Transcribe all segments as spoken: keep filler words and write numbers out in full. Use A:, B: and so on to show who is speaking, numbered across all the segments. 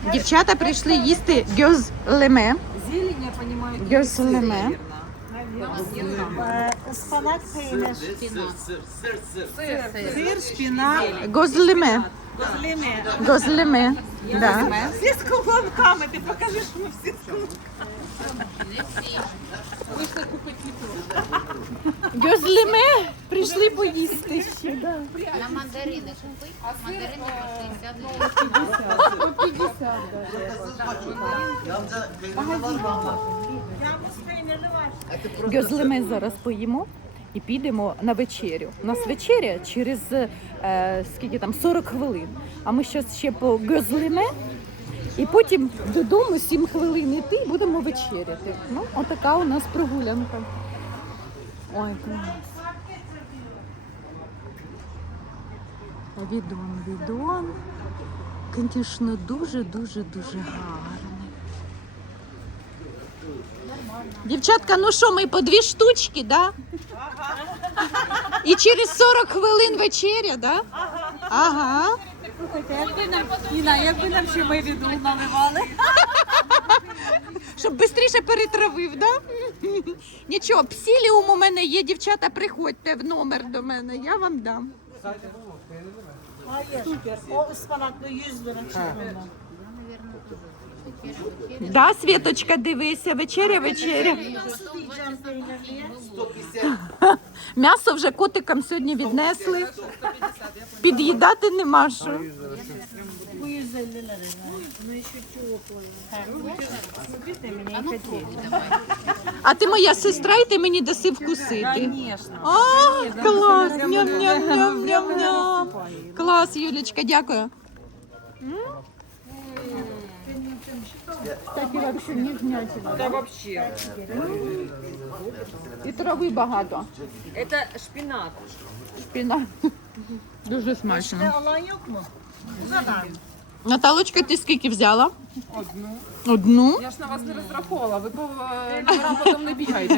A: Дівчата прийшли їсти гьозлеме.
B: Зелень, я понимаю,
A: Гьозлеме.
C: Ispanak peynir.
B: Сыр, шпинат.
A: Гьозлеме.
C: Gözleme.
A: Гьозлеме. Да.
C: Всі з колонками, ти покажи, що ми всі з колонками.
A: Гьозлеме. Прийшли поїсти ще. Да.
D: На мандарини купи, мандарини по шістдесят
C: Yalnız peynirli var.
A: Гьозлеме зараз поїмо і підемо на вечерю. У нас вечеря через е, скільки там сорок хвилин. А ми зараз ще по гьозлеме і потім додому сім хвилин йти і будемо вечеряти. Ну, отака у нас прогулянка. Ой, клас. Відон, відон. Звісно, дуже-дуже-дуже гарний. Дівчатка, ну що, ми по дві штучки, да? І через сорок хвилин вечеря, да? Ага.
C: Іна, якби нам ще ми віду наливали.
A: Щоб швидше перетравив, да? Нічого, псіліум у мене є, дівчата, приходьте в номер до мене, я вам дам.
C: Hayır. O ıspanaklı yüz lira çıkıyor.
A: Да, Світочка, дивися, вечеря, вечеря.
C: Nasıl diyeceğim peynirliye?
A: М'ясо вже котикам сьогодні віднесли. Під'їдати нема що.
C: Bu yüz elli lira. Bunu şu çubuklu. Bir de mini kötü.
A: А ти моя сестра, і ти мені даси вкусити.
C: Конечно.
A: А, клас! Ням-ням-ням-ням-ням. Клас, Юлічка, дякую. Так і вообще не знати.
B: Да вообще.
A: І трави багато.
B: Это шпинат.
A: Шпінат. Дуже
C: Ne
A: смачно.
C: alan yok mu? Bu kadar mı?
A: Наталочка, ти скільки взяла?
B: Одну.
A: Одну?
B: Я ж на вас не розраховувала, ви по е, номерам потім не бігайте.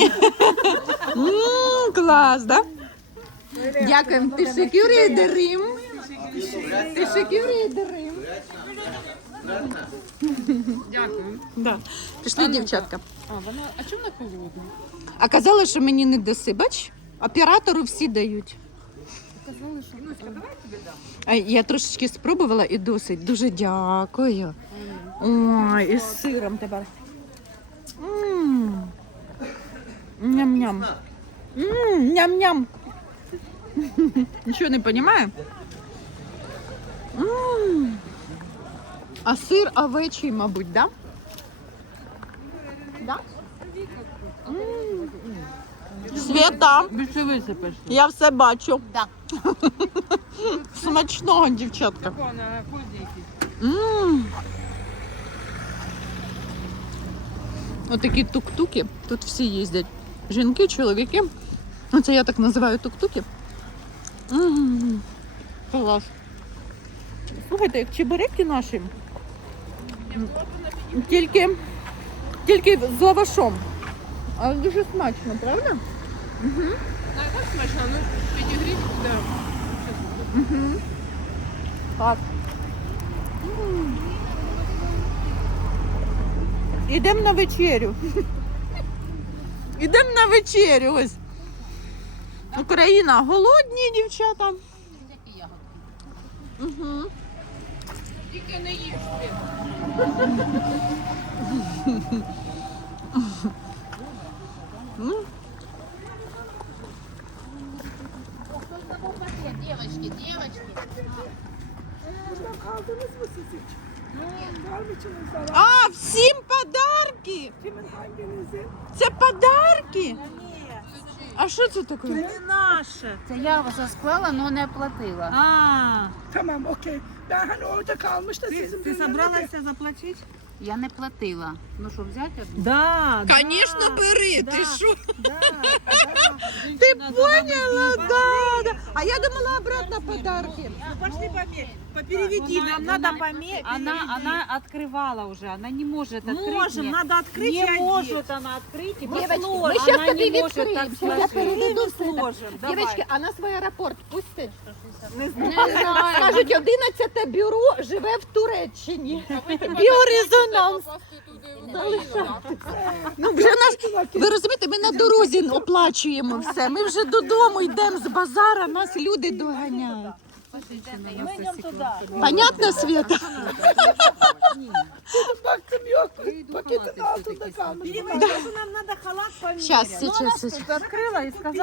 A: Ммм, клас, да? Дякуємо. Teşekkür ederim. Teşekkür ederim.
B: Дякую.
A: Да. Пішли, дівчатка.
B: А, вона, а чому вона холодна?
A: А казали, що мені не даси, бач? Оператору всі дають.
B: Казали, що... Ну, давай тобі дам.
A: А я трошечки спробувала і досить. Дуже дякую. Ой, і з сиром тепер. М. Ням-ням. М, Ням-ням. Нічого не розумію? М. А сир овечий, мабуть, да? Да? М. Свята,
B: Більше висипеш.
A: я все бачу.
D: Да.
A: Смачного, дівчатка.
B: Вона кольдя якісь.
A: М. Отакі тук-туки. Тут всі їздять. Жінки, чоловіки. Оце я так називаю тук-туки. М. Клас. Слухайте, як чебуреки наші. Тільки, тільки з лавашом. Але дуже смачно, правда?
B: Ну, так смачно, ну, підігрів, да.
A: Угу. Так. Ідемо на вечерю. Ідемо на вечерю. Ось. Україна голодні, дівчата.
D: Які ягодки.
A: Угу.
B: Тільки не їжте.
D: Девочки, девочки.
A: А, всім подарки! Це подарки? А що це таке?
C: Ne naşı?
D: Це я вас склала, але не оплатила.
C: Aa.
E: Tamam okey. Ben hani orada kalmış da sizin
C: Ты собралась заплатить?
D: Я не платила. Ну що, взяти одну?
A: Да,
B: Конечно, бери, ти що?
A: Ти поняла, да, да. А я думала обратно подарки.
C: Ну пошли померь. Попереведи, нам надо померить.
E: Она, она открывала уже, она не может открыть.
C: Можем,
E: мне.
C: надо открыть и
E: Не
C: одеть.
E: может она открыть. И
A: Девочки,
E: посло-
A: мы щас
E: она
A: тобі
E: не может так
A: відкриємо. Щас я
E: сложить.
A: переведу
C: Мы
A: все.
C: сможем, давай.
A: Дівчатки, а нас в аеропорт пустять?
C: Не
D: Не
C: знаю.
D: знаю.
A: Кажуть, одинадцяте бюро живе в Туреччині. Біорезонанс. Ну вже наш, ви розумієте, ми на дорозі оплачуємо все. Ми вже додому йдемо з базара, нас люди доганяють.
C: Мы идем туда.
A: Понятно, Света?
C: Переводи, что нам надо халат померить.
A: Сейчас, сейчас, сейчас.
E: Открыла и сказала.